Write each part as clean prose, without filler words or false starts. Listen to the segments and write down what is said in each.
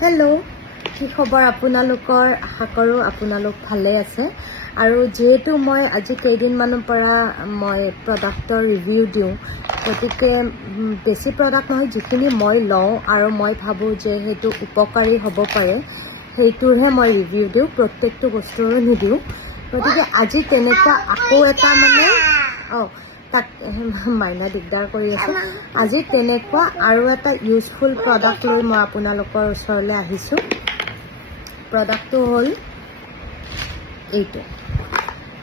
hello' কি খবৰ আপোনালোকৰ আশা কৰোঁ আপোনালোক ভালে আছে আৰু যেহেতু মই আজি কেইদিনমানৰ পৰা মই প্ৰডাক্টৰ ৰিভিউ দিওঁ গতিকে বেছি প্ৰডাক্ট নহয় যিখিনি মই লওঁ আৰু মই ভাবোঁ যে সেইটো উপকাৰী হ'ব পাৰে সেইটোৰহে মই ৰিভিউ দিওঁ প্ৰত্যেকটো বস্তুৰো নিদিওঁ গতিকে আজি তেনেকুৱা আকৌ এটা তাক মাইনা দিগদাৰ কৰি আছে আজি তেনেকুৱা আৰু এটা ইউজফুল প্ৰডাক্ট লৈ মই আপোনালোকৰ ওচৰলৈ আহিছোঁ প্ৰডাক্টটো হ'ল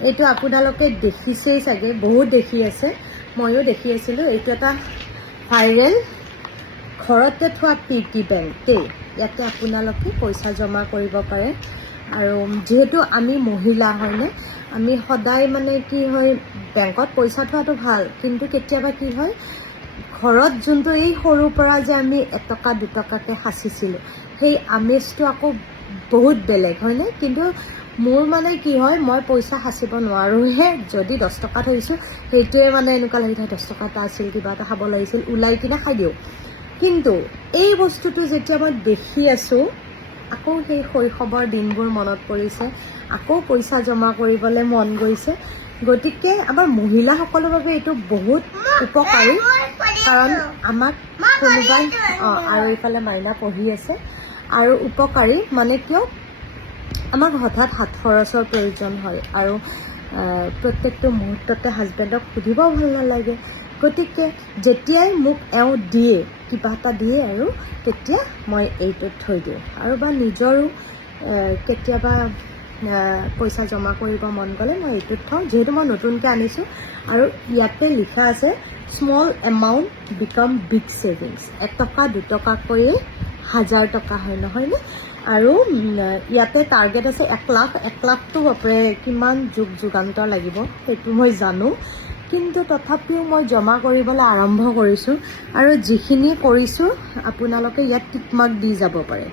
এইটো আপোনালোকে দেখিছেই চাগে বহুত দেখি আছে ময়ো দেখি আছিলোঁ এইটো এটা ভাইৰেল ঘৰতে থোৱা পিগি বেংক দেই ইয়াতে আপোনালোকে পইচা জমা কৰিব পাৰে আৰু যেহেতু আমি মহিলা হয়নে আমি সদায় মানে কি হয় বেংকত পইচা থোৱাটো ভাল কিন্তু কেতিয়াবা কি হয় ঘৰত যোনটো এই সৰুৰ পৰা যে আমি 1 টকা 2 টকাকৈ সাঁচিছিলোঁ সেই আমেজটো আকৌ বহুত বেলেগ হয়নে কিন্তু মোৰ মানে কি হয় মই পইচা সাঁচিব নোৱাৰোঁহে যদি 10 টকা থৈছোঁ সেইটোৱে মানে এনেকুৱা লাগি থাকে 10 টকা এটা আছিল কিবা এটা খাব লাগিছিল ওলাই কিনে খাই দিওঁ কিন্তু এই বস্তুটো যেতিয়া মই দেখি আছোঁ আকৌ সেই শৈশৱৰ দিনবোৰ মনত পৰিছে আকৌ পইচা জমা কৰিবলৈ মন গৈছে গতিকে আমাৰ মহিলাসকলৰ বাবে এইটো বহুত উপকাৰী কাৰণ আমাক কোনোবাই আৰু এইফালে মাইনা পঢ়ি আছে আৰু উপকাৰী মানে কিয় আমাক হঠাৎ হাত খৰচৰ প্ৰয়োজন হয় আৰু প্ৰত্যেকটো মুহূৰ্ততে হাজবেণ্ডক সুধিব ভাল নালাগে গতিকে যেতিয়াই মোক এওঁ দিয়ে কিবা এটা দিয়ে আৰু তেতিয়া মই এইটোত থৈ দিওঁ আৰু বা নিজৰো কেতিয়াবা পইচা জমা কৰিব মন গ'লে মই এইটোত থওঁ যিহেতু মই নতুনকৈ আনিছোঁ আৰু ইয়াতে লিখা আছে small amount became big savings 1 টকা 2 টকাকৈয়ে 1000 টকা হয় নহয়নে আৰু ইয়াতে টাৰ্গেট আছে 1 লাখ 1 লাখটো বাপৰে কিমান যুগান্তৰ লাগিব সেইটো মই জানো কিন্তু তথাপিও মই জমা কৰিবলৈ আৰম্ভ কৰিছোঁ আৰু যিখিনি কৰিছোঁ আপোনালোকে ইয়াত টিকমাৰ্ক দি যাব পাৰে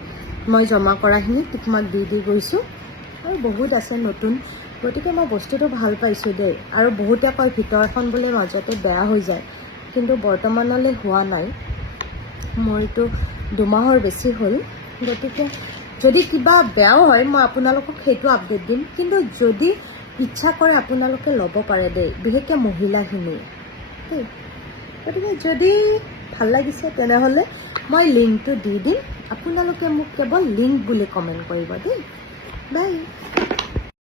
মই জমা কৰাখিনি টিকমাৰ্ক দি গৈছোঁ আৰু বহুত আছে নতুন গতিকে মই বস্তুটো ভাল পাইছোঁ দেই আৰু বহুতে কয় ভিতৰখন বোলে মাজতে বেয়া হৈ যায় কিন্তু বৰ্তমানলৈ হোৱা নাই মোৰতো 2 মাহৰ বেছি হ'ল গতিকে যদি কিবা বেয়াও হয় মই আপোনালোকক সেইটো আপডেট দিম কিন্তু যদি ইচ্ছা কৰে আপোনালোকে ল'ব পাৰে দেই বিশেষকৈ মহিলাখিনি দেই গতিকে যদি ভাল লাগিছে তেনেহ'লে মই লিংকটো দি দিম আপোনালোকে মোক কেৱল লিংক বুলি কমেণ্ট কৰিব দেই বাই